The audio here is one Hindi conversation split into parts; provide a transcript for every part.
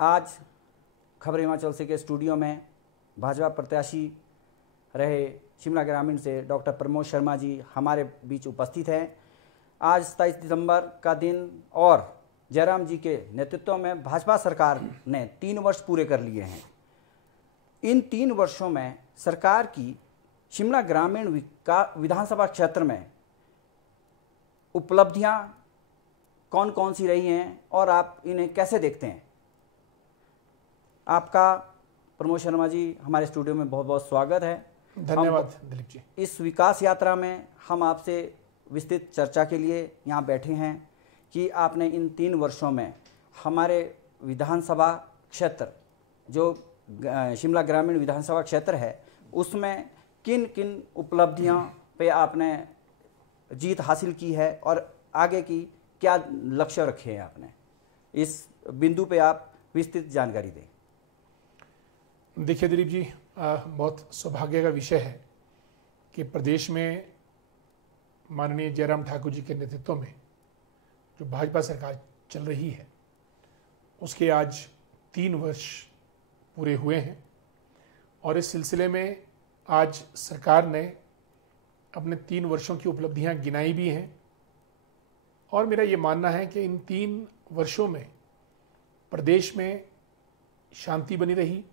आज खबर हिमाचल से के स्टूडियो में भाजपा प्रत्याशी रहे शिमला ग्रामीण से डॉक्टर प्रमोद शर्मा जी हमारे बीच उपस्थित हैं। आज 27 दिसंबर का दिन और जयराम जी के नेतृत्व में भाजपा सरकार ने 3 वर्ष पूरे कर लिए हैं। इन 3 वर्षों में सरकार की शिमला ग्रामीण विधानसभा क्षेत्र में उपलब्धियां कौन कौन सी रही हैं और आप इन्हें कैसे देखते हैं? आपका प्रमोद शर्मा जी हमारे स्टूडियो में बहुत बहुत स्वागत है। धन्यवाद दिलीप जी। इस विकास यात्रा में हम आपसे विस्तृत चर्चा के लिए यहाँ बैठे हैं कि आपने इन 3 वर्षों में हमारे विधानसभा क्षेत्र जो शिमला ग्रामीण विधानसभा क्षेत्र है उसमें किन किन उपलब्धियों पे आपने जीत हासिल की है और आगे की क्या लक्ष्य रखे हैं आपने, इस बिंदु पे आप विस्तृत जानकारी दें। देखिए दिलीप जी, बहुत सौभाग्य का विषय है कि प्रदेश में माननीय जयराम ठाकुर जी के नेतृत्व में जो भाजपा सरकार चल रही है उसके आज 3 वर्ष पूरे हुए हैं और इस सिलसिले में आज सरकार ने अपने 3 वर्षों की उपलब्धियां गिनाई भी हैं और मेरा ये मानना है कि इन 3 वर्षों में प्रदेश में शांति बनी रही,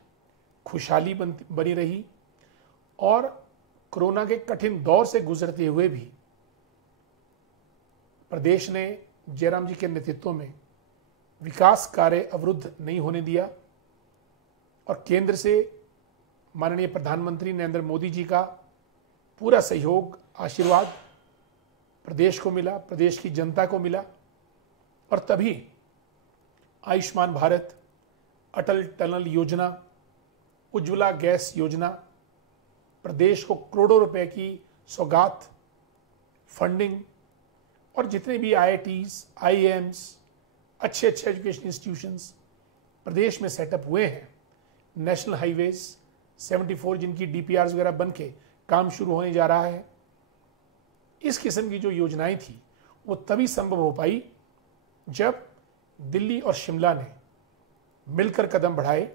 खुशहाली बनी रही और कोरोना के कठिन दौर से गुजरते हुए भी प्रदेश ने जयराम जी के नेतृत्व में विकास कार्य अवरुद्ध नहीं होने दिया और केंद्र से माननीय प्रधानमंत्री नरेंद्र मोदी जी का पूरा सहयोग, आशीर्वाद प्रदेश को मिला, प्रदेश की जनता को मिला और तभी आयुष्मान भारत, अटल टनल योजना, उज्ज्वला गैस योजना, प्रदेश को करोड़ों रुपए की सौगात, फंडिंग और जितने भी IITs, IIMs, अच्छे एजुकेशन इंस्टीट्यूशंस प्रदेश में सेटअप हुए हैं, नेशनल हाईवेज 74 जिनकी DPRs वगैरह बन के काम शुरू होने जा रहा है, इस किस्म की जो योजनाएं थी वो तभी संभव हो पाई जब दिल्ली और शिमला ने मिलकर कदम बढ़ाए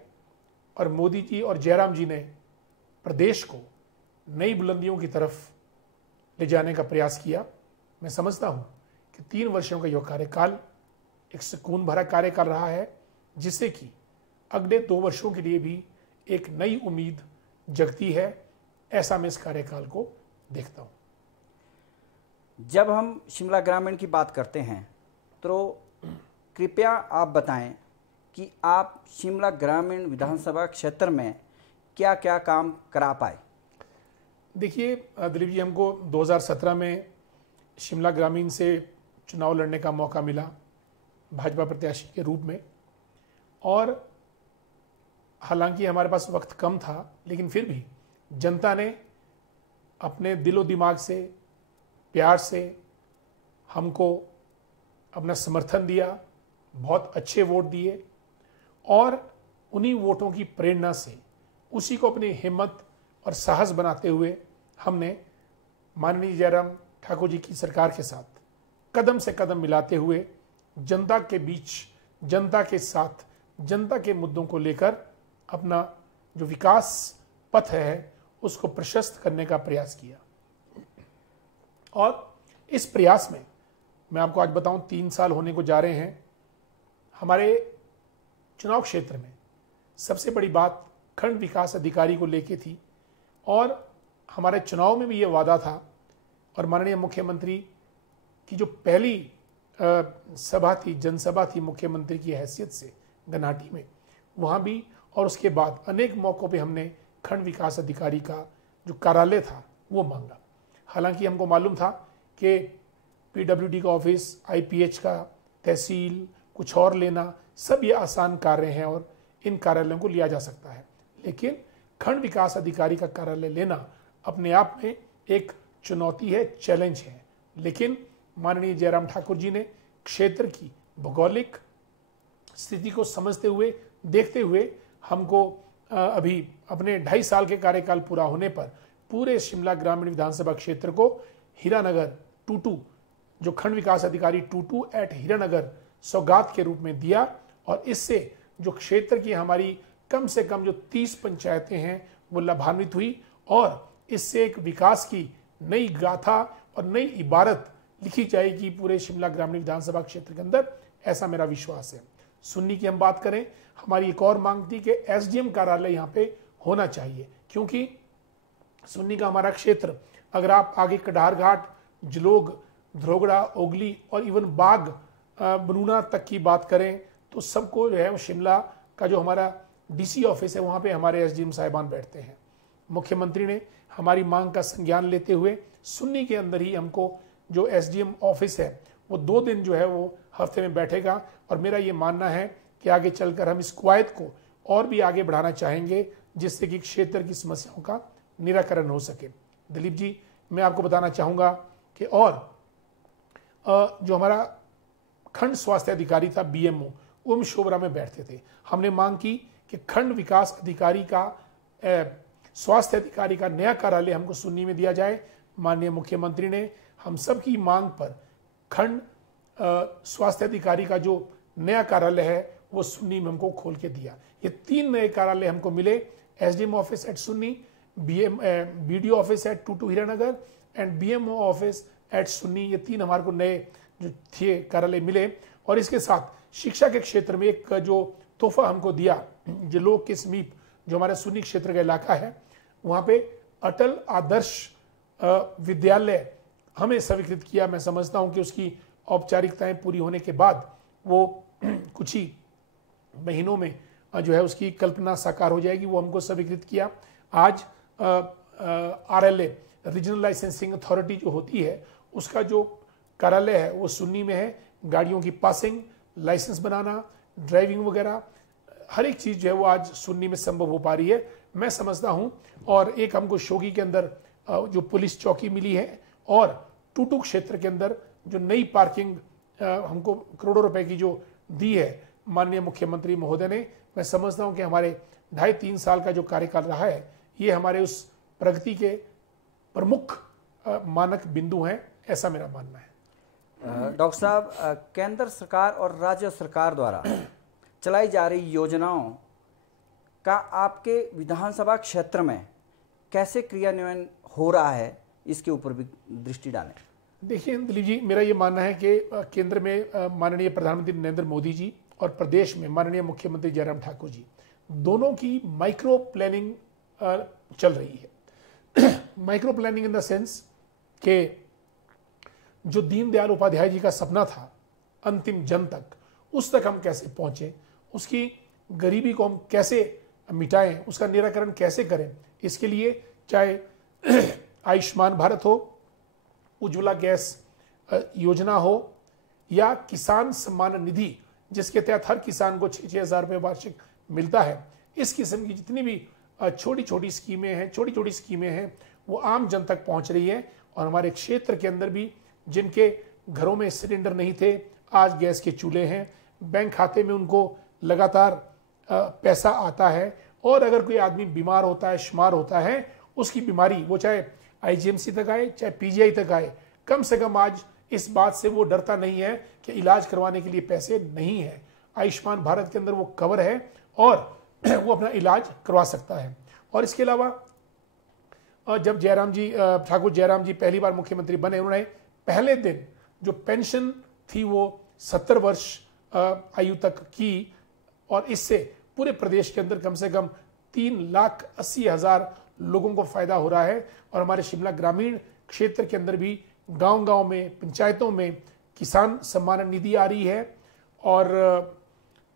और मोदी जी और जयराम जी ने प्रदेश को नई बुलंदियों की तरफ ले जाने का प्रयास किया। मैं समझता हूं कि 3 वर्षों का यह कार्यकाल एक सुकून भरा कार्यकाल रहा है जिससे कि अगले 2 वर्षों के लिए भी एक नई उम्मीद जगती है। ऐसा मैं इस कार्यकाल को देखता हूं। जब हम शिमला ग्रामीण की बात करते हैं तो कृपया आप बताएं कि आप शिमला ग्रामीण विधानसभा क्षेत्र में क्या क्या काम करा पाए। देखिए दिलीप जी, हमको 2017 में शिमला ग्रामीण से चुनाव लड़ने का मौका मिला भाजपा प्रत्याशी के रूप में और हालांकि हमारे पास वक्त कम था लेकिन फिर भी जनता ने अपने दिलो दिमाग से, प्यार से हमको अपना समर्थन दिया, बहुत अच्छे वोट दिए और उन्हीं वोटों की प्रेरणा से उसी को अपनी हिम्मत और साहस बनाते हुए हमने माननीय जयराम ठाकुर जी की सरकार के साथ कदम से कदम मिलाते हुए जनता के बीच, जनता के साथ, जनता के मुद्दों को लेकर अपना जो विकास पथ है उसको प्रशस्त करने का प्रयास किया। और इस प्रयास में मैं आपको आज बताऊं 3 साल होने को जा रहे हैं। हमारे चुनाव क्षेत्र में सबसे बड़ी बात खंड विकास अधिकारी को लेके थी और हमारे चुनाव में भी ये वादा था और माननीय मुख्यमंत्री की जो पहली सभा थी, जनसभा थी मुख्यमंत्री की हैसियत से गनाटी में, वहाँ भी और उसके बाद अनेक मौक़ों पे हमने खंड विकास अधिकारी का जो कार्यालय था वो मांगा। हालांकि हमको मालूम था कि PWD का ऑफिस, IPH का, तहसील, कुछ और लेना, सब ये आसान कार्य हैं और इन कार्यालयों को लिया जा सकता है, लेकिन खंड विकास अधिकारी का कार्यालय लेना अपने आप में एक चुनौती है, चैलेंज है। लेकिन माननीय जयराम ठाकुर जी ने क्षेत्र की भौगोलिक स्थिति को समझते हुए, देखते हुए हमको अभी अपने 2.5 साल के कार्यकाल पूरा होने पर पूरे शिमला ग्रामीण विधानसभा क्षेत्र को हीरानगर 22 जो खंड विकास अधिकारी 22 एट हीरानगर सौगात के रूप में दिया और इससे जो क्षेत्र की हमारी कम से कम जो 30 पंचायतें हैं वो लाभान्वित हुई और इससे एक विकास की नई गाथा और नई इबारत लिखी जाएगी पूरे शिमला ग्रामीण विधानसभा क्षेत्र के अंदर, ऐसा मेरा विश्वास है। सुन्नी की हम बात करें, हमारी एक और मांग थी कि एसडीएम कार्यालय यहाँ पे होना चाहिए, क्योंकि सुन्नी का हमारा क्षेत्र अगर आप आगे कडार घाट, जलोग, धरोगड़ा, ओगली और इवन बाग बनूना तक की बात करें तो सबको जो है वो शिमला का जो हमारा डीसी ऑफिस है वहाँ पे हमारे एसडीएम साहिबान बैठते हैं। मुख्यमंत्री ने हमारी मांग का संज्ञान लेते हुए सुन्नी के अंदर ही हमको जो एसडीएम ऑफिस है वो 2 दिन जो है वो हफ्ते में बैठेगा और मेरा ये मानना है कि आगे चलकर हम इस कवायद को और भी आगे बढ़ाना चाहेंगे जिससे कि क्षेत्र की समस्याओं का निराकरण हो सके। दिलीप जी, मैं आपको बताना चाहूँगा कि और जो हमारा खंड स्वास्थ्य अधिकारी था बीएमओ, वो हम शोबरा में बैठते थे। हमने मांग की कि खंड विकास अधिकारी का स्वास्थ्य अधिकारी का नया कार्यालय हमको सुन्नी में दिया जाए। माननीय मुख्यमंत्री ने हम सब की मांग पर खंड स्वास्थ्य अधिकारी का जो नया कार्यालय है वो सुन्नी में हमको खोल के दिया। ये 3 नए कार्यालय हमको मिले, SDM office at Sunni, BDO office at Tutu Hiranagar and BMO office at Sunni. ये 3 हमारे को नए जो थे कार्यालय मिले और इसके साथ शिक्षा के क्षेत्र में एक जो तोहफा हमको दिया, जलोग के समीप जो हमारे सुन्नी क्षेत्र का इलाका है वहाँ पे अटल आदर्श विद्यालय हमें स्वीकृत किया। मैं समझता हूँ कि उसकी औपचारिकताएं पूरी होने के बाद वो कुछ ही महीनों में जो है उसकी कल्पना साकार हो जाएगी, वो हमको स्वीकृत किया। आज RLA रीजनल लाइसेंसिंग अथॉरिटी जो होती है उसका जो कार्यालय है वो सुन्नी में है। गाड़ियों की पासिंग, लाइसेंस बनाना, ड्राइविंग वगैरह हर एक चीज़ जो है वो आज सुन्नी में संभव हो पा रही है, मैं समझता हूँ। और एक हमको शोगी के अंदर जो पुलिस चौकी मिली है और टूटू क्षेत्र के अंदर जो नई पार्किंग हमको करोड़ों रुपए की जो दी है माननीय मुख्यमंत्री महोदय ने, मैं समझता हूँ कि हमारे 2.5-3 साल का जो कार्यकाल रहा है ये हमारे उस प्रगति के प्रमुख मानक बिंदु हैं, ऐसा मेरा मानना है। डॉक्टर साहब, केंद्र सरकार और राज्य सरकार द्वारा चलाई जा रही योजनाओं का आपके विधानसभा क्षेत्र में कैसे क्रियान्वयन हो रहा है, इसके ऊपर भी दृष्टि डालें। देखिए दिलीप जी, मेरा ये मानना है कि केंद्र में माननीय प्रधानमंत्री नरेंद्र मोदी जी और प्रदेश में माननीय मुख्यमंत्री जयराम ठाकुर जी दोनों की माइक्रो प्लानिंग चल रही है। Micro planning in the sense कि जो दीनदयाल उपाध्याय जी का सपना था अंतिम जन तक, उस तक हम कैसे पहुंचे, उसकी गरीबी को हम कैसे मिटाएं, उसका निराकरण कैसे करें, इसके लिए चाहे आयुष्मान भारत हो, उज्ज्वला गैस योजना हो या किसान सम्मान निधि जिसके तहत हर किसान को 6-6 हज़ार रुपये वार्षिक मिलता है, इस किस्म की जितनी भी छोटी छोटी स्कीमें हैं वो आम जन तक पहुंच रही है। और हमारे क्षेत्र के अंदर भी जिनके घरों में सिलेंडर नहीं थे, आज गैस के चूल्हे हैं, बैंक खाते में उनको लगातार पैसा आता है। और अगर कोई आदमी बीमार होता है, शुमार होता है, उसकी बीमारी वो चाहे IGMC तक आए चाहे PGI तक आए, कम से कम आज इस बात से वो डरता नहीं है कि इलाज करवाने के लिए पैसे नहीं है। आयुष्मान भारत के अंदर वो कवर है और वो अपना इलाज करवा सकता है। और इसके अलावा जब ठाकुर जयराम जी पहली बार मुख्यमंत्री बने, उन्होंने पहले दिन जो पेंशन थी वो 70 वर्ष आयु तक की और इससे पूरे प्रदेश के अंदर कम से कम 3,80,000 लोगों को फायदा हो रहा है। और हमारे शिमला ग्रामीण क्षेत्र के अंदर भी गांव-गांव में, पंचायतों में किसान सम्मान निधि आ रही है और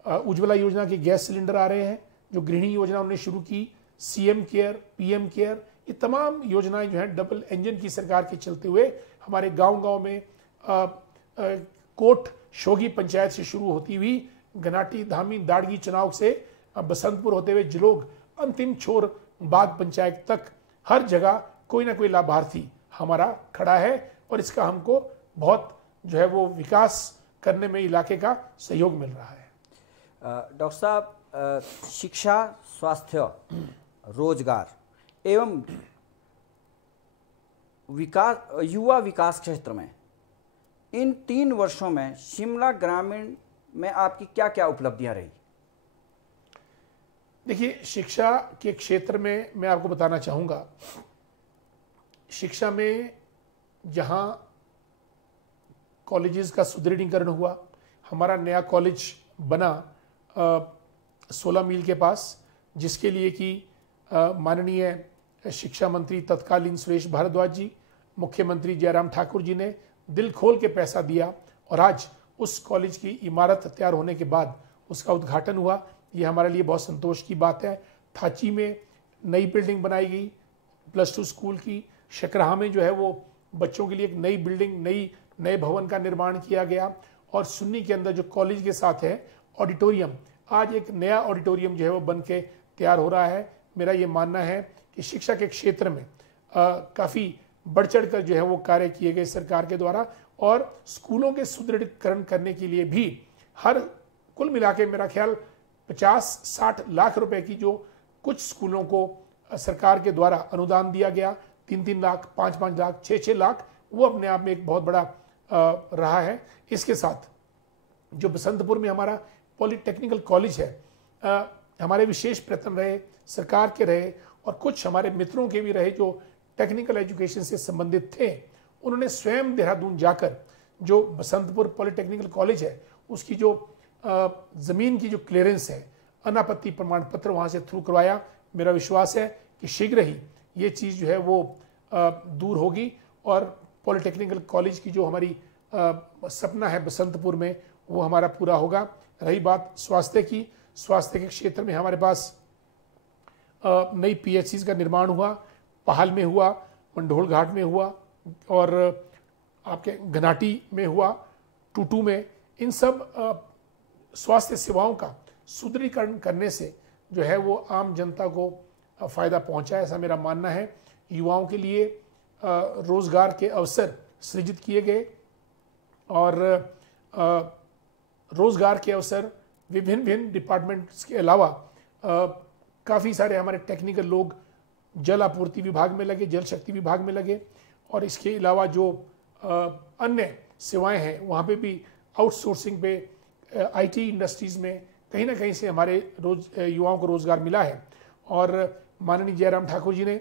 उज्ज्वला योजना के गैस सिलेंडर आ रहे हैं। जो गृहिणी योजना उन्होंने शुरू की, CM केयर, PM केयर, ये तमाम योजनाएं जो है डबल इंजन की सरकार के चलते हुए हमारे गांव-गांव में कोट शोगी पंचायत से शुरू होती हुई घनाटी, धामी, दाड़गी, चुनाव से बसंतपुर होते हुए जलोग, अंतिम छोर बाग पंचायत तक हर जगह कोई ना कोई लाभार्थी हमारा खड़ा है और इसका हमको बहुत जो है वो विकास करने में इलाके का सहयोग मिल रहा है। डॉक्टर साहब, शिक्षा, स्वास्थ्य, रोजगार एवं विकास, युवा विकास क्षेत्र में इन 3 वर्षों में शिमला ग्रामीण में आपकी क्या क्या उपलब्धियां रही? देखिए, शिक्षा के क्षेत्र में मैं आपको बताना चाहूँगा, शिक्षा में जहाँ कॉलेजेस का सुदृढ़ीकरण हुआ, हमारा नया कॉलेज बना 16 मील के पास, जिसके लिए कि माननीय शिक्षा मंत्री तत्कालीन सुरेश भारद्वाज जी, मुख्यमंत्री जयराम ठाकुर जी ने दिल खोल के पैसा दिया और आज उस कॉलेज की इमारत तैयार होने के बाद उसका उद्घाटन हुआ। ये हमारे लिए बहुत संतोष की बात है। थाची में नई बिल्डिंग बनाई गई +2 स्कूल की। शकराहा में जो है वो बच्चों के लिए एक नई बिल्डिंग, नए भवन का निर्माण किया गया। और सुन्नी के अंदर जो कॉलेज के साथ है ऑडिटोरियम, आज एक नया ऑडिटोरियम जो है वो बन के तैयार हो रहा है। मेरा ये मानना है कि शिक्षा के क्षेत्र में काफ़ी बढ़ चढ़ कर जो है वो कार्य किए गए सरकार के द्वारा। और स्कूलों के सुदृढ़ीकरण करने के लिए भी हर कुल मिला के मेरा ख्याल 50-60 लाख रुपए की जो कुछ स्कूलों को सरकार के द्वारा अनुदान दिया गया, 3-3 लाख, 5-5 लाख, 6-6 लाख, वो अपने आप में एक बहुत बड़ा रहा है। इसके साथ जो बसंतपुर में हमारा पॉलिटेक्निकल कॉलेज है, हमारे विशेष प्रयत्न रहे, सरकार के रहे और कुछ हमारे मित्रों के भी रहे जो टेक्निकल एजुकेशन से संबंधित थे। उन्होंने स्वयं देहरादून जाकर जो बसंतपुर पॉलिटेक्निकल कॉलेज है उसकी जो ज़मीन की जो क्लियरेंस है, अनापत्ति प्रमाण पत्र वहाँ से थ्रू करवाया। मेरा विश्वास है कि शीघ्र ही ये चीज़ जो है वो दूर होगी और पॉलिटेक्निकल कॉलेज की जो हमारी सपना है बसंतपुर में वो हमारा पूरा होगा। रही बात स्वास्थ्य की, स्वास्थ्य के क्षेत्र में हमारे पास नई PHCs का निर्माण हुआ, पाहल में हुआ, मंढोल घाट में हुआ और आपके घनाटी में हुआ, टूटू में। इन सब स्वास्थ्य सेवाओं का सुदृढ़ीकरण करने से जो है वो आम जनता को फायदा पहुंचा है, ऐसा मेरा मानना है। युवाओं के लिए रोजगार के अवसर सृजित किए गए और रोजगार के अवसर विभिन्न डिपार्टमेंट्स के अलावा काफ़ी सारे हमारे टेक्निकल लोग जल आपूर्ति विभाग में लगे, जल शक्ति विभाग में लगे और इसके अलावा जो अन्य सेवाएं हैं वहाँ पे भी आउटसोर्सिंग पे IT इंडस्ट्रीज़ में कहीं ना कहीं से हमारे युवाओं को रोजगार मिला है। और माननीय जयराम ठाकुर जी ने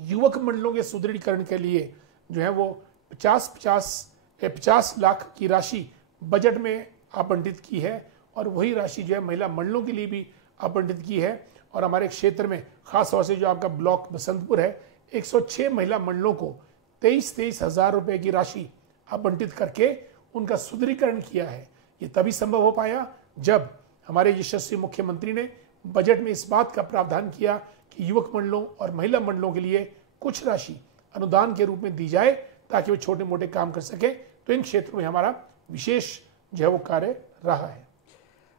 युवक मंडलों के सुदृढ़ीकरण के लिए जो है वो 50 लाख की राशि बजट में आवंटित की है और वही राशि जो है महिला मंडलों के लिए भी आवंटित की है। और हमारे क्षेत्र में खास तौर से जो आपका ब्लॉक बसंतपुर है, 106 महिला मंडलों को 23 हज़ार रुपए की राशि आवंटित करके उनका सुदृढ़ीकरण किया है। ये तभी संभव हो पाया जब हमारे यशस्वी मुख्यमंत्री ने बजट में इस बात का प्रावधान किया कि युवक मंडलों और महिला मंडलों के लिए कुछ राशि अनुदान के रूप में दी जाए ताकि वो छोटे मोटे काम कर सके। तो इन क्षेत्रों में हमारा विशेष जो है वो कार्य रहा है।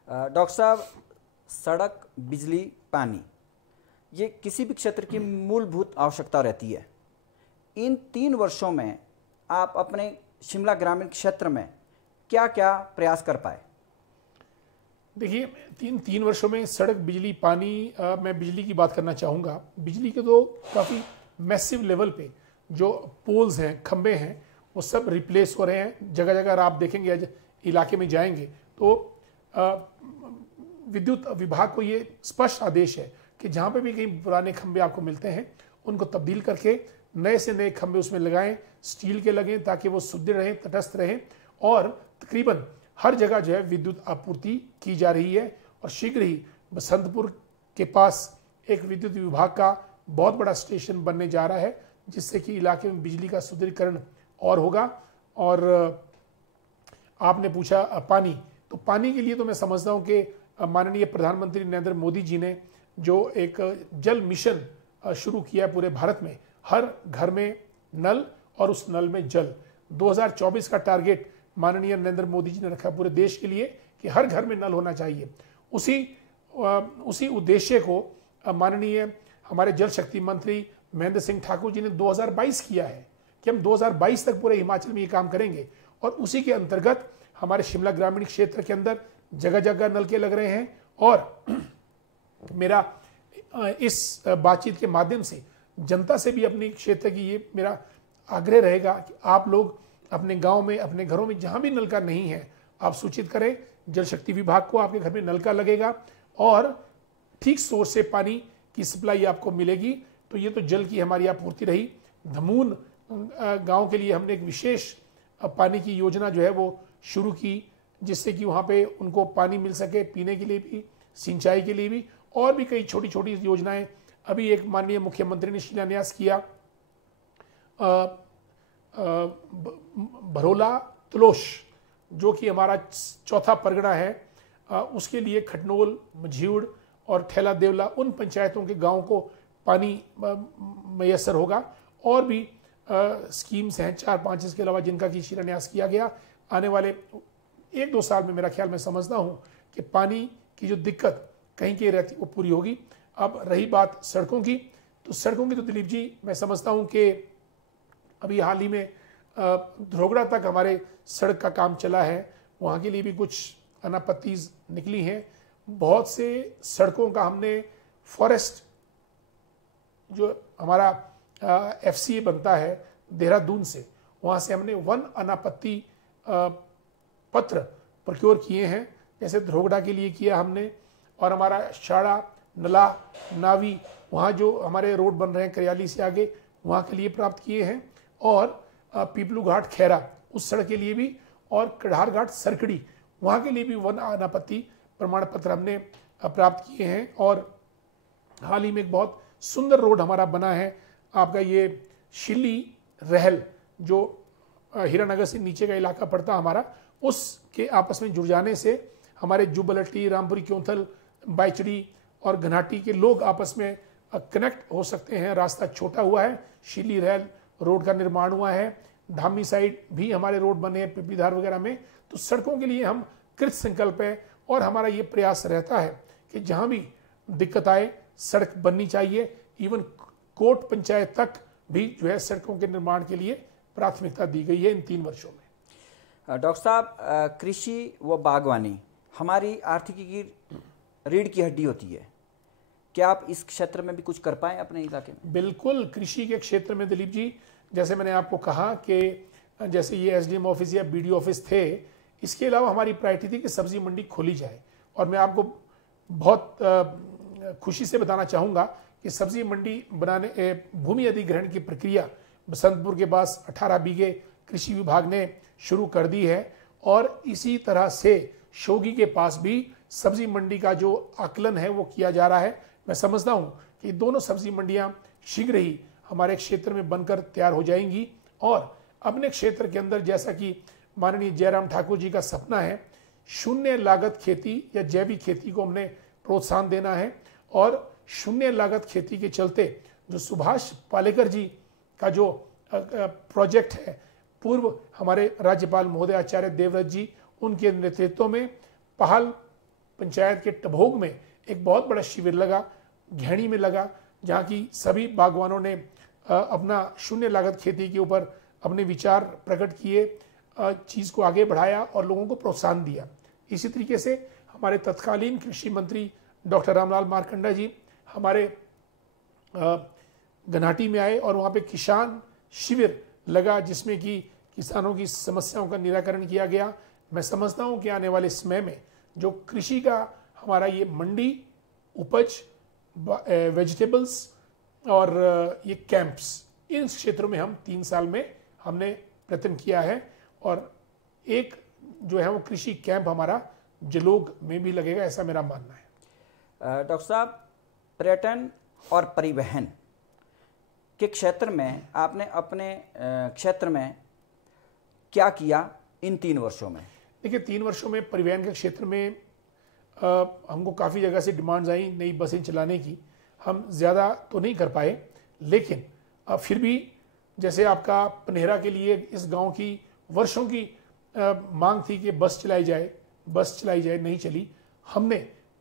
डॉक्टर साहब, सड़क, बिजली, पानी, ये किसी भी क्षेत्र की मूलभूत आवश्यकता रहती है। इन 3 वर्षों में आप अपने शिमला ग्रामीण क्षेत्र में क्या क्या प्रयास कर पाए? देखिए, 3 वर्षों में सड़क, बिजली, पानी, मैं बिजली की बात करना चाहूँगा। बिजली के तो काफ़ी मैसिव लेवल पे जो पोल्स हैं, खंबे हैं, वो सब रिप्लेस हो रहे हैं। जगह जगह आप देखेंगे, आज इलाके में जाएंगे तो विद्युत विभाग को ये स्पष्ट आदेश है कि जहाँ पे भी कहीं पुराने खंबे आपको मिलते हैं उनको तब्दील करके नए से नए खंबे उसमें लगाएं, स्टील के लगें ताकि वो सुदृढ़ रहें, तटस्थ रहें। और तकरीबन हर जगह जो है विद्युत आपूर्ति की जा रही है और शीघ्र ही बसंतपुर के पास एक विद्युत विभाग का बहुत बड़ा स्टेशन बनने जा रहा है जिससे कि इलाके में बिजली का सुदृढ़ीकरण और होगा। और आपने पूछा पानी, तो पानी के लिए तो मैं समझता हूँ कि माननीय प्रधानमंत्री नरेंद्र मोदी जी ने जो एक जल मिशन शुरू किया है पूरे भारत में, हर घर में नल और उस नल में जल, 2024 का टारगेट माननीय नरेंद्र मोदी जी ने रखा पूरे देश के लिए कि हर घर में नल होना चाहिए। उसी उद्देश्य को माननीय हमारे जल शक्ति मंत्री महेंद्र सिंह ठाकुर जी ने 2022 किया है कि हम 2022 तक पूरे हिमाचल में ये काम करेंगे। और उसी के अंतर्गत हमारे शिमला ग्रामीण क्षेत्र के अंदर जगह जगह नलके लग रहे हैं। और मेरा इस बातचीत के माध्यम से जनता से भी अपने क्षेत्र की ये मेरा आग्रह रहेगा कि आप लोग अपने गांव में, अपने घरों में जहां भी नलका नहीं है, आप सूचित करें, जल शक्ति विभाग को आपके घर में नलका लगेगा। और ठीक सोर्स से पानी की सप्लाई आपको मिलेगी। तो ये तो जल की हमारी आपूर्ति रही। धमून गांव के लिए हमने एक विशेष पानी की योजना जो है वो शुरू की, जिससे कि वहाँ पे उनको पानी मिल सके, पीने के लिए भी, सिंचाई के लिए भी, और भी कई छोटी छोटी योजनाएं। अभी एक माननीय मुख्यमंत्री ने शिलान्यास किया भरोला तुलोश, जो कि हमारा चौथा परगना है, उसके लिए खटनोल, मझीउड़ और ठेला देवला, उन पंचायतों के गांवों को पानी मैसर होगा। और भी स्कीम्स हैं 4-5 इसके अलावा जिनका कि शिलान्यास किया गया। आने वाले 1-2 साल में मेरा ख्याल, मैं समझता हूं कि पानी की जो दिक्कत कहीं की रहती वो पूरी होगी। अब रही बात सड़कों की, तो सड़कों की तो दिलीप जी मैं समझता हूं कि अभी हाल ही में धरोगड़ा तक हमारे सड़क का काम चला है, वहाँ के लिए भी कुछ अनापत्तिज निकली हैं। बहुत से सड़कों का हमने फॉरेस्ट, जो हमारा FCA बनता है देहरादून से, वहाँ से हमने वन अनापत्ति पत्र प्रोक्योर किए हैं। जैसे धरोगड़ा के लिए किया हमने, और हमारा शाड़ा, नला, नावी, वहाँ जो हमारे रोड बन रहे हैं करियाली से आगे, वहाँ के लिए प्राप्त किए हैं। और पीपलू घाट खैरा उस सड़क के लिए भी, और कढ़ार घाट सरकड़ी, वहाँ के लिए भी वन अनापत्ति प्रमाण पत्र हमने प्राप्त किए हैं। और हाल ही में एक बहुत सुंदर रोड हमारा बना है आपका, ये शिल्ली रहल, जो हीरानगर से नीचे का इलाका पड़ता हमारा, उसके आपस में जुड़ जाने से हमारे जुबलट्टी, रामपुरी, क्योंथल, बाइचड़ी और घनाटी के लोग आपस में कनेक्ट हो सकते हैं। रास्ता छोटा हुआ है, शिल्ली रहल रोड का निर्माण हुआ है, धामी साइड भी हमारे रोड बने हैं, पिपलीधार वगैरह में। तो सड़कों के लिए हम कृत संकल्प है, और हमारा ये प्रयास रहता है कि जहाँ भी दिक्कत आए सड़क बननी चाहिए। इवन कोट पंचायत तक भी जो है सड़कों के निर्माण के लिए प्राथमिकता दी गई है इन 3 वर्षों में। डॉक्टर साहब, कृषि व बागवानी हमारी आर्थिकी की रीढ़ की हड्डी होती है, क्या आप इस क्षेत्र में भी कुछ कर पाए अपने इलाके में? बिल्कुल, कृषि के क्षेत्र में दिलीप जी, जैसे मैंने आपको कहा कि जैसे ये SDM ऑफिस या BDO ऑफिस थे, इसके अलावा हमारी प्रायोरिटी थी कि सब्जी मंडी खोली जाए। और मैं आपको बहुत खुशी से बताना चाहूँगा कि सब्जी मंडी बनाने भूमि अधिग्रहण की प्रक्रिया बसंतपुर के पास 18 बीघे कृषि विभाग ने शुरू कर दी है। और इसी तरह से शोगी के पास भी सब्जी मंडी का जो आकलन है वो किया जा रहा है। मैं समझता हूँ कि दोनों सब्जी मंडियाँ शीघ्र ही हमारे क्षेत्र में बनकर तैयार हो जाएंगी। और अपने क्षेत्र के अंदर, जैसा कि माननीय जयराम ठाकुर जी का सपना है, शून्य लागत खेती या जैविक खेती को हमने प्रोत्साहन देना है। और शून्य लागत खेती के चलते जो सुभाष पालेकर जी का जो प्रोजेक्ट है, पूर्व हमारे राज्यपाल महोदय आचार्य देवव्रत जी, उनके नेतृत्व में पहाल पंचायत के टभोग में एक बहुत बड़ा शिविर लगा, घेणी में लगा, जहाँ की सभी बागवानों ने अपना शून्य लागत खेती के ऊपर अपने विचार प्रकट किए, चीज़ को आगे बढ़ाया और लोगों को प्रोत्साहन दिया। इसी तरीके से हमारे तत्कालीन कृषि मंत्री डॉक्टर रामलाल मारकंडा जी हमारे घनाटी में आए और वहाँ पे किसान शिविर लगा, जिसमें कि किसानों की समस्याओं का निराकरण किया गया। मैं समझता हूँ कि आने वाले समय में जो कृषि का हमारा ये मंडी, उपज, वेजिटेबल्स और ये कैंप्स, इन क्षेत्रों में हम 3 साल में हमने प्रयत्न किया है। और एक जो है वो कृषि कैंप हमारा जलोग में भी लगेगा, ऐसा मेरा मानना है। डॉक्टर साहब, पर्यटन और परिवहन के क्षेत्र में आपने अपने क्षेत्र में क्या किया इन 3 वर्षों में? देखिए, 3 वर्षों में परिवहन के क्षेत्र में हमको काफ़ी जगह से डिमांड्स आई नई बसें चलाने की। हम ज़्यादा तो नहीं कर पाए, लेकिन फिर भी जैसे आपका पनेहरा के लिए इस गांव की वर्षों की मांग थी कि बस चलाई जाए, नहीं चली। हमने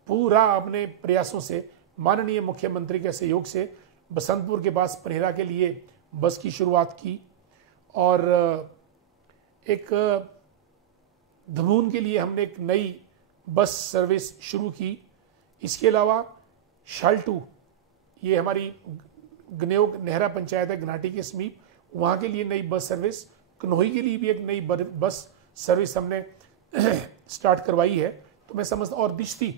पूरा अपने प्रयासों से माननीय मुख्यमंत्री के सहयोग से बसंतपुर के पास पनेहरा के लिए बस की शुरुआत की। और एक धमून के लिए हमने एक नई बस सर्विस शुरू की। इसके अलावा शाल्टू, ये हमारी गन्योग नेहरा पंचायत है घनाटी के समीप, वहाँ के लिए नई बस सर्विस, कन्होई के लिए भी एक नई बस सर्विस हमने स्टार्ट करवाई है। तो मैं समझता, और दिश्ती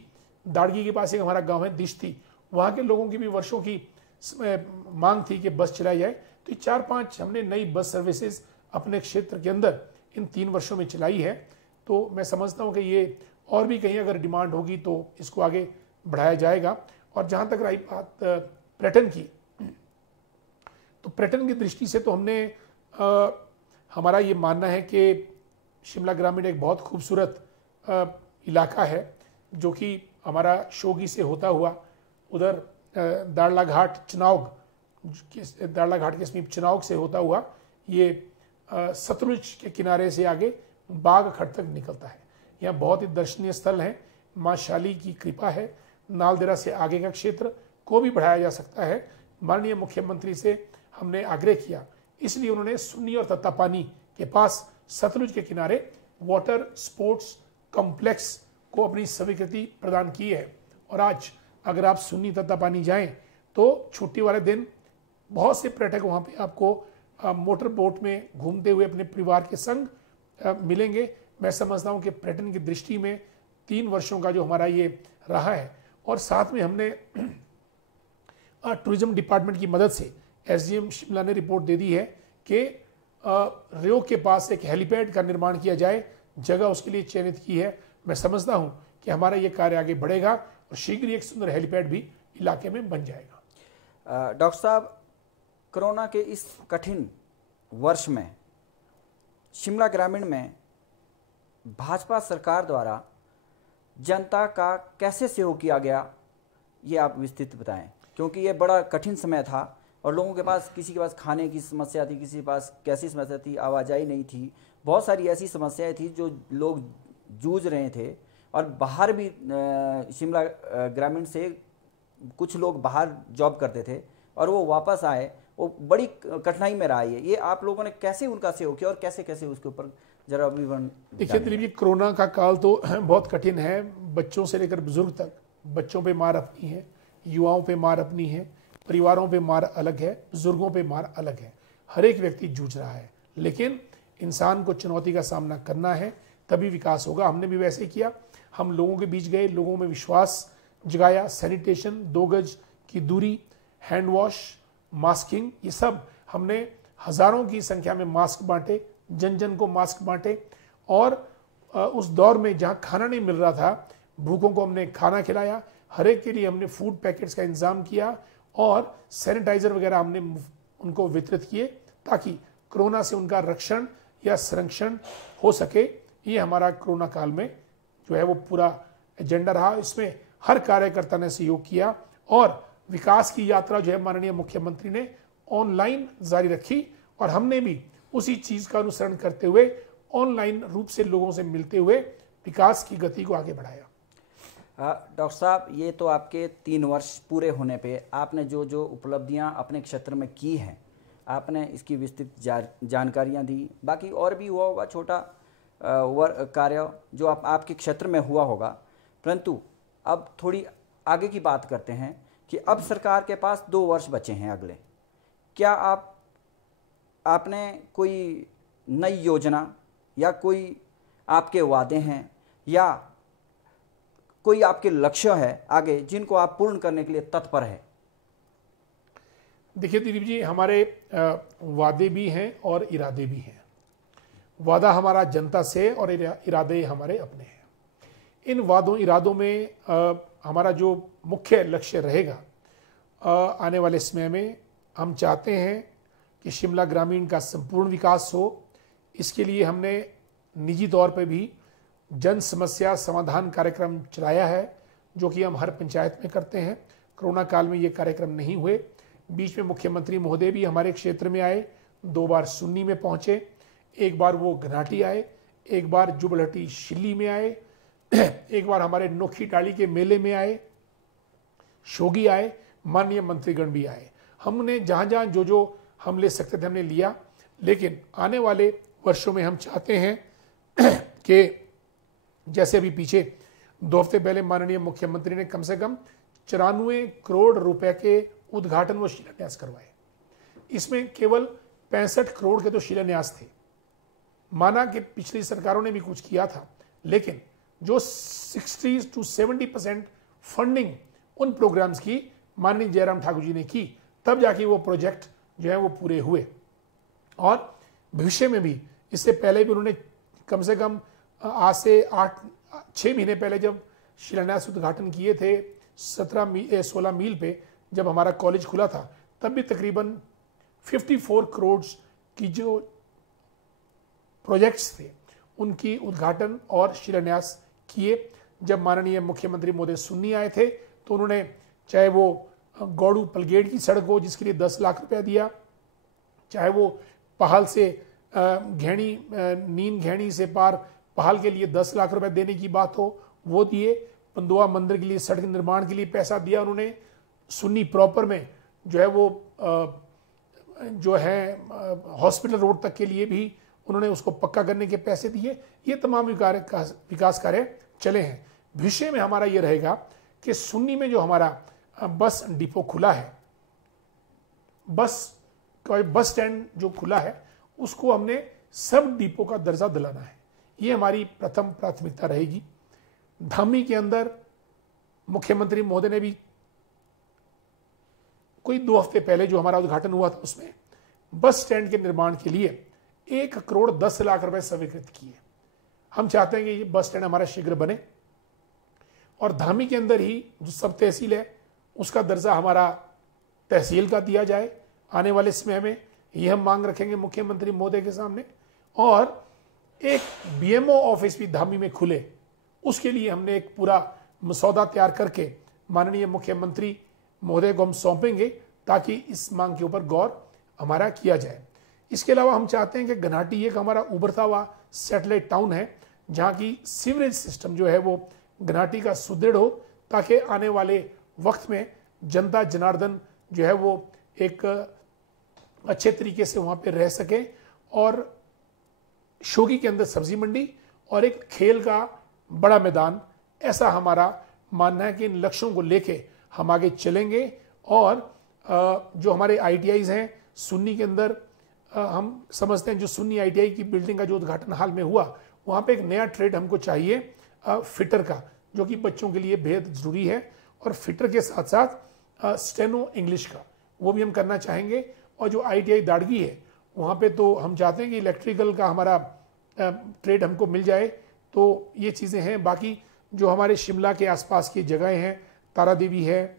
दाड़गी के पास एक हमारा गांव है दिश्ती, वहाँ के लोगों की भी वर्षों की मांग थी कि बस चलाई जाए। तो 4-5 हमने नई बस सर्विसेज अपने क्षेत्र के अंदर इन 3 वर्षों में चलाई है। तो मैं समझता हूँ कि ये और भी कहीं अगर डिमांड होगी तो इसको आगे बढ़ाया जाएगा। और जहाँ तक रही बात पर्यटन की, तो पर्यटन की दृष्टि से तो हमने हमारा ये मानना है कि शिमला ग्रामीण एक बहुत खूबसूरत इलाका है, जो कि हमारा शोगी से होता हुआ उधर दाड़ला घाट के समीप चिनाव से होता हुआ ये सतलुज के किनारे से आगे बागखड़ तक निकलता है। यहाँ बहुत ही दर्शनीय स्थल है, माँ शाली की कृपा है। नालदेरा से आगे का क्षेत्र को भी बढ़ाया जा सकता है। माननीय मुख्यमंत्री से हमने आग्रह किया, इसलिए उन्होंने सुन्नी और तत्तापानी के पास सतलुज के किनारे वाटर स्पोर्ट्स कॉम्प्लेक्स को अपनी स्वीकृति प्रदान की है। और आज अगर आप सुन्नी तत्तापानी जाएं तो छुट्टी वाले दिन बहुत से पर्यटक वहाँ पे आपको मोटर बोट में घूमते हुए अपने परिवार के संग मिलेंगे। मैं समझता हूँ कि पर्यटन की दृष्टि में 3 वर्षों का जो हमारा ये रहा है, और साथ में हमने टूरिज्म डिपार्टमेंट की मदद से एसडीएम शिमला ने रिपोर्ट दे दी है कि रेओ के पास एक हेलीपैड का निर्माण किया जाए, जगह उसके लिए चयनित की है। मैं समझता हूँ कि हमारा ये कार्य आगे बढ़ेगा और शीघ्र ही एक सुंदर हेलीपैड भी इलाके में बन जाएगा। डॉक्टर साहब, कोरोना के इस कठिन वर्ष में शिमला ग्रामीण में भाजपा सरकार द्वारा जनता का कैसे सहयोग किया गया, ये आप विस्तृत बताएं, क्योंकि ये बड़ा कठिन समय था और लोगों के पास, किसी के पास खाने की समस्या थी, किसी के पास कैसी समस्या थी, आवाजाही नहीं थी, बहुत सारी ऐसी समस्याएं थी जो लोग जूझ रहे थे। और बाहर भी शिमला ग्रामीण से कुछ लोग बाहर जॉब करते थे और वो वापस आए, वो बड़ी कठिनाई में रहा है। ये आप लोगों ने कैसे उनका सहयोग किया और कैसे कैसे उसके ऊपर जरा विवरण। देखिए दिलीप जी, कोरोना का काल तो बहुत कठिन है। बच्चों से लेकर बुजुर्ग तक, बच्चों पे मार अपनी है, युवाओं पे मार अपनी है, परिवारों पे मार अलग है, बुजुर्गों पे मार अलग है। हर एक व्यक्ति जूझ रहा है, लेकिन इंसान को चुनौती का सामना करना है, तभी विकास होगा। हमने भी वैसे किया। हम लोगों के बीच गए, लोगों में विश्वास जगाया, सैनिटेशन, 2 गज की दूरी, हैंड वॉश, मास्किंग, ये सब हमने हजारों की संख्या में मास्क बांटे, जन जन को मास्क बांटे। और उस दौर में जहाँ खाना नहीं मिल रहा था, भूखों को हमने खाना खिलाया। हर एक के लिए हमने फूड पैकेट्स का इंतजाम किया और सैनिटाइजर वगैरह हमने उनको वितरित किए, ताकि कोरोना से उनका रक्षण या संरक्षण हो सके। ये हमारा कोरोना काल में जो है वो पूरा एजेंडा रहा। इसमें हर कार्यकर्ता ने सहयोग किया और विकास की यात्रा जो है माननीय मुख्यमंत्री ने ऑनलाइन जारी रखी, और हमने भी उसी चीज का अनुसरण करते हुए ऑनलाइन रूप से लोगों से मिलते हुए विकास की गति को आगे बढ़ाया। डॉक्टर साहब, ये तो आपके 3 वर्ष पूरे होने पे आपने जो जो उपलब्धियां अपने क्षेत्र में की हैं, आपने इसकी विस्तृत जानकारियां दी। बाकी और भी हुआ होगा छोटा कार्य जो आपके क्षेत्र में हुआ होगा, परंतु अब थोड़ी आगे की बात करते हैं कि अब सरकार के पास 2 वर्ष बचे हैं अगले। क्या आपने कोई नई योजना या कोई आपके वादे हैं या कोई आपके लक्ष्य है आगे जिनको आप पूर्ण करने के लिए तत्पर है? देखिए दिलीप जी, हमारे वादे भी हैं और इरादे भी हैं। वादा हमारा जनता से और इरादे हमारे अपने हैं। इन वादों इरादों में हमारा जो मुख्य लक्ष्य रहेगा आने वाले समय में, हम चाहते हैं कि शिमला ग्रामीण का संपूर्ण विकास हो। इसके लिए हमने निजी तौर पर भी जन समस्या समाधान कार्यक्रम चलाया है, जो कि हम हर पंचायत में करते हैं। कोरोना काल में ये कार्यक्रम नहीं हुए। बीच में मुख्यमंत्री महोदय भी हमारे क्षेत्र में आए, 2 बार सुन्नी में पहुंचे, एक बार वो घनाटी आए, एक बार जुबलहटी शिल्ली में आए, एक बार हमारे नोखी डाली के मेले में आए, शोगी आए, माननीय मंत्रीगण भी आए। हमने जहाँ जहाँ जो जो हम ले सकते थे हमने लिया, लेकिन आने वाले वर्षों में हम चाहते हैं कि जैसे अभी पीछे 2 हफ्ते पहले माननीय मुख्यमंत्री ने कम से कम 94 करोड़ रुपए के उद्घाटन व शिलान्यास करवाए। इसमें केवल 65 करोड़ के तो शिलान्यास थे। माना कि पिछली सरकारों ने भी कुछ किया था, लेकिन जो 60 to 70% फंडिंग उन प्रोग्राम्स की माननीय जयराम ठाकुर जी ने की, तब जाके वो प्रोजेक्ट जो है वो पूरे हुए। और भविष्य में भी, इससे पहले भी उन्होंने कम से कम आज से 6 महीने पहले जब शिलान्यास उद्घाटन किए थे 16 मील पे, जब हमारा कॉलेज खुला था, तब भी तकरीबन 54 करोड़ की जो प्रोजेक्ट्स थे उनकी उद्घाटन और शिलान्यास किए। जब माननीय मुख्यमंत्री महोदय सुन्नी आए थे तो उन्होंने चाहे वो गौड़ू पलगेड़ की सड़क हो जिसके लिए 10 लाख रुपया दिया, चाहे वो पहाल से घेणी नीम घेणी से पार पहाल के लिए 10 लाख रुपए देने की बात हो वो दिए, पंदुआ मंदिर के लिए सड़क निर्माण के लिए पैसा दिया उन्होंने, सुन्नी प्रॉपर में जो है वो जो है हॉस्पिटल रोड तक के लिए भी उन्होंने उसको पक्का करने के पैसे दिए। ये तमाम विकास कार्य चले हैं। भविष्य में हमारा ये रहेगा कि सुन्नी में जो हमारा बस डिपो खुला है, बस स्टैंड जो खुला है उसको हमने सब डिपो का दर्जा दिलाना है। ये हमारी प्रथम प्राथमिकता रहेगी। धामी के अंदर मुख्यमंत्री महोदय ने भी कोई 2 हफ्ते पहले जो हमारा उद्घाटन हुआ था उसमें बस स्टैंड के निर्माण के लिए 1 करोड़ 10 लाख रुपए स्वीकृत किए। हम चाहते हैं कि ये बस स्टैंड हमारा शीघ्र बने और धामी के अंदर ही जो सब तहसील है उसका दर्जा हमारा तहसील का दिया जाए आने वाले समय में। ये हम मांग रखेंगे मुख्यमंत्री महोदय के सामने। और एक बीएमओ ऑफिस भी धामी में खुले, उसके लिए हमने एक पूरा मसौदा तैयार करके माननीय मुख्यमंत्री महोदय को हम सौंपेंगे ताकि इस मांग के ऊपर गौर हमारा किया जाए। इसके अलावा हम चाहते हैं कि घनाटी एक हमारा उभरता हुआ सैटेलाइट टाउन है जहाँ की सीवरेज सिस्टम जो है वो घनाटी का सुदृढ़ हो ताकि आने वाले वक्त में जनता जनार्दन जो है वो एक अच्छे तरीके से वहाँ पे रह सके। और शोगी के अंदर सब्जी मंडी और एक खेल का बड़ा मैदान, ऐसा हमारा मानना है कि इन लक्ष्यों को लेके हम आगे चलेंगे। और जो हमारे आईटीआईज हैं सुन्नी के अंदर, हम समझते हैं जो सुन्नी आईटीआई की बिल्डिंग का जो उद्घाटन हाल में हुआ वहाँ पे एक नया ट्रेड हमको चाहिए फिटर का, जो कि बच्चों के लिए बेहद जरूरी है। और फिटर के साथ साथ स्टेनो इंग्लिश का वो भी हम करना चाहेंगे। और जो आईटीआई दाड़गी है वहाँ पे तो हम चाहते हैं कि इलेक्ट्रिकल का हमारा ट्रेड हमको मिल जाए। तो ये चीज़ें हैं। बाकी जो हमारे शिमला के आसपास की जगहें हैं, तारा देवी है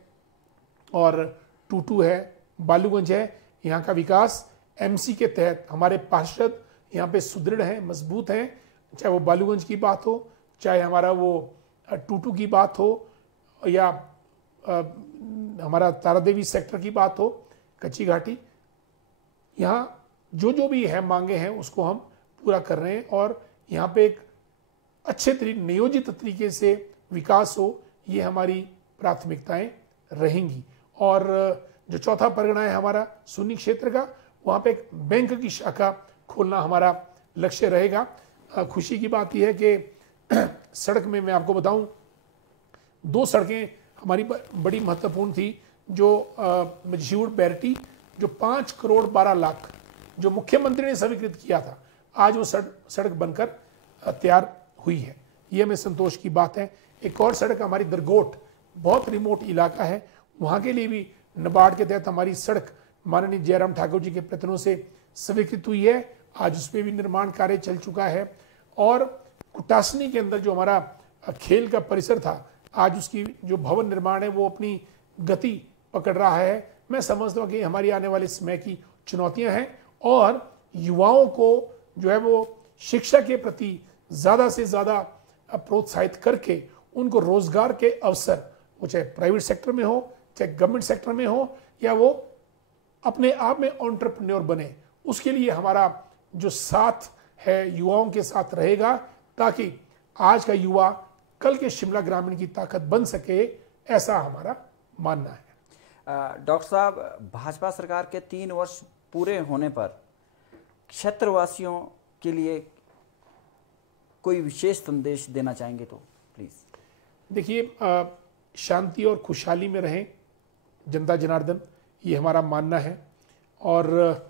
और टूटू है, बालूगंज है, यहाँ का विकास एमसी के तहत हमारे पार्षद यहाँ पे सुदृढ़ हैं, मजबूत हैं। चाहे वो बालूगंज की बात हो, चाहे हमारा वो टूटू की बात हो, या हमारा तारा देवी सेक्टर की बात हो, कच्ची घाटी, यहाँ जो जो भी है मांगे हैं उसको हम पूरा कर रहे हैं। और यहाँ पे एक अच्छे नियोजित तरीके से विकास हो, ये हमारी प्राथमिकताएं रहेंगी। और जो चौथा परगना है हमारा सुन्नी क्षेत्र का, वहाँ पे एक बैंक की शाखा खोलना हमारा लक्ष्य रहेगा। खुशी की बात यह है कि सड़क में मैं आपको बताऊं 2 सड़कें हमारी बड़ी महत्वपूर्ण थी। जो मशहूर बैरटी जो 5 करोड़ 12 लाख जो मुख्यमंत्री ने स्वीकृत किया था, आज वो सड़क बनकर तैयार हुई है। ये हमें संतोष की बात है। एक और सड़क हमारी दरगोट, बहुत रिमोट इलाका है, वहाँ के लिए भी नाबार्ड के तहत हमारी सड़क माननीय जयराम ठाकुर जी के प्रयत्नों से स्वीकृत हुई है। आज उस पर भी निर्माण कार्य चल चुका है। और कुटासनी के अंदर जो हमारा खेल का परिसर था, आज उसकी जो भवन निर्माण है वो अपनी गति पकड़ रहा है। मैं समझता हूँ कि हमारी आने वाले समय की चुनौतियां हैं और युवाओं को जो है वो शिक्षा के प्रति ज़्यादा से ज़्यादा प्रोत्साहित करके उनको रोजगार के अवसर, वो चाहे प्राइवेट सेक्टर में हो, चाहे गवर्नमेंट सेक्टर में हो, या वो अपने आप में एंटरप्रेन्योर बने, उसके लिए हमारा जो साथ है युवाओं के साथ रहेगा, ताकि आज का युवा कल के शिमला ग्रामीण की ताकत बन सके, ऐसा हमारा मानना है। डॉक्टर साहब, भाजपा सरकार के 3 वर्ष पूरे होने पर क्षेत्रवासियों के लिए कोई विशेष संदेश देना चाहेंगे तो प्लीज। देखिए, शांति और खुशहाली में रहें जनता जनार्दन, ये हमारा मानना है। और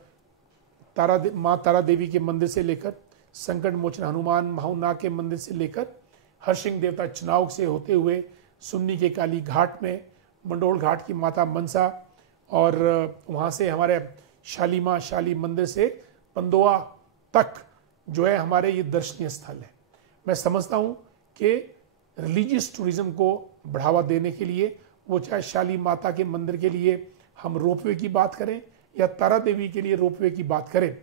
माँ तारा देवी के मंदिर से लेकर संकट मोचन हनुमान महाउनाग के मंदिर से लेकर हरसिंह देवता चुनाव से होते हुए सुन्नी के काली घाट में, मंडोल घाट की माता मनसा, और वहाँ से हमारे शालीमां शाली मंदिर से पंदोआ तक जो है हमारे ये दर्शनीय स्थल है। मैं समझता हूँ कि रिलीजियस टूरिज्म को बढ़ावा देने के लिए, वो चाहे शाली माता के मंदिर के लिए हम रोपवे की बात करें या तारा देवी के लिए रोपवे की बात करें,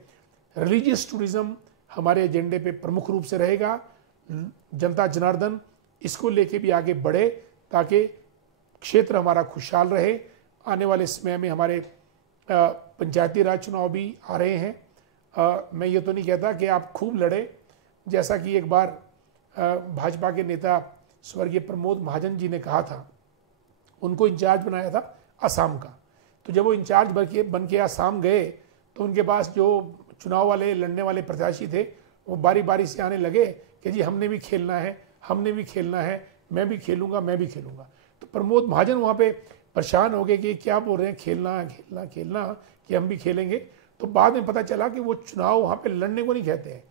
रिलीजियस टूरिज्म हमारे एजेंडे पे प्रमुख रूप से रहेगा। जनता जनार्दन इसको लेके भी आगे बढ़े ताकि क्षेत्र हमारा खुशहाल रहे। आने वाले समय में हमारे पंचायती राज चुनाव भी आ रहे हैं। मैं ये तो नहीं कहता कि आप खूब लड़े, जैसा कि एक बार भाजपा के नेता स्वर्गीय प्रमोद महाजन जी ने कहा था, उनको इंचार्ज बनाया था असम का। तो जब वो इंचार्ज बन के असम गए तो उनके पास जो चुनाव वाले लड़ने वाले प्रत्याशी थे वो बारी बारी से आने लगे कि जी हमने भी खेलना है, हमने भी खेलना है, मैं भी खेलूंगा, मैं भी खेलूंगा। तो प्रमोद महाजन वहाँ पे परेशान हो गए कि क्या बोल रहे हैं, खेलना खेलना खेलना, कि हम भी खेलेंगे। तो बाद में पता चला कि वो चुनाव वहाँ पे लड़ने को नहीं कहते हैं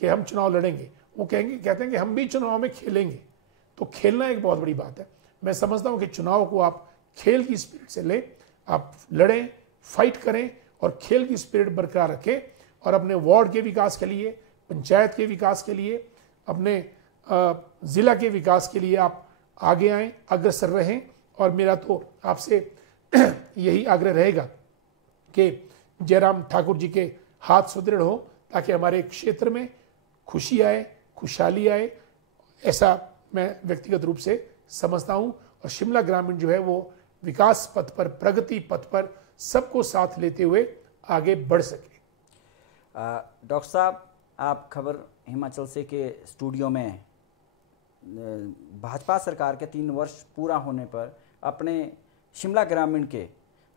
कि हम चुनाव लड़ेंगे, वो कहते हैं कि हम भी चुनाव में खेलेंगे। तो खेलना एक बहुत बड़ी बात है। मैं समझता हूँ कि चुनाव को आप खेल की स्पिरिट से लें, आप लड़ें, फाइट करें और खेल की स्पिरिट बरकरार रखें, और अपने वार्ड के विकास के लिए, पंचायत के विकास के लिए, अपने जिला के विकास के लिए आप आगे आएं, अग्रसर रहें। और मेरा तो आपसे यही आग्रह रहेगा कि जयराम ठाकुर जी के हाथ सुदृढ़ हो ताकि हमारे क्षेत्र में खुशी आए, खुशहाली आए, ऐसा मैं व्यक्तिगत रूप से समझता हूं। और शिमला ग्रामीण जो है वो विकास पथ पर, प्रगति पथ पर सबको साथ लेते हुए आगे बढ़ सके। डॉक्टर साहब, आप खबर हिमाचल से के स्टूडियो में भाजपा सरकार के 3 वर्ष पूरा होने पर अपने शिमला ग्रामीण के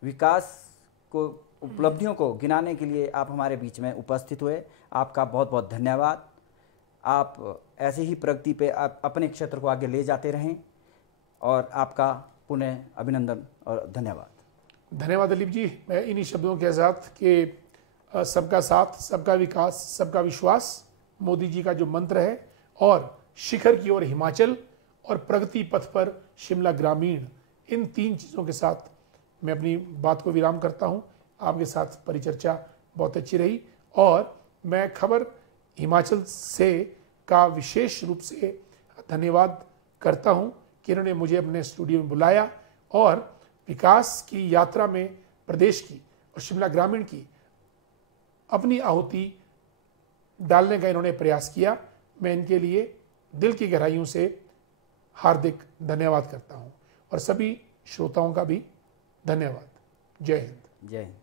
विकास को, उपलब्धियों को गिनाने के लिए आप हमारे बीच में उपस्थित हुए। आपका बहुत बहुत धन्यवाद। आप ऐसे ही प्रगति पे आप अपने क्षेत्र को आगे ले जाते रहें, और आपका पुनः अभिनंदन और धन्यवाद। धन्यवाद दिलीप जी। मैं इन्हीं शब्दों के साथ कि सबका साथ, सबका विकास, सबका विश्वास मोदी जी का जो मंत्र है, और शिखर की ओर हिमाचल और प्रगति पथ पर शिमला ग्रामीण, इन 3 चीज़ों के साथ मैं अपनी बात को विराम करता हूं। आपके साथ परिचर्चा बहुत अच्छी रही, और मैं खबर हिमाचल से का विशेष रूप से धन्यवाद करता हूं कि इन्होंने मुझे अपने स्टूडियो में बुलाया और विकास की यात्रा में प्रदेश की और शिमला ग्रामीण की अपनी आहुति डालने का इन्होंने प्रयास किया। मैं इनके लिए दिल की गहराइयों से हार्दिक धन्यवाद करता हूं, और सभी श्रोताओं का भी धन्यवाद। जय हिंद। जय हिंद।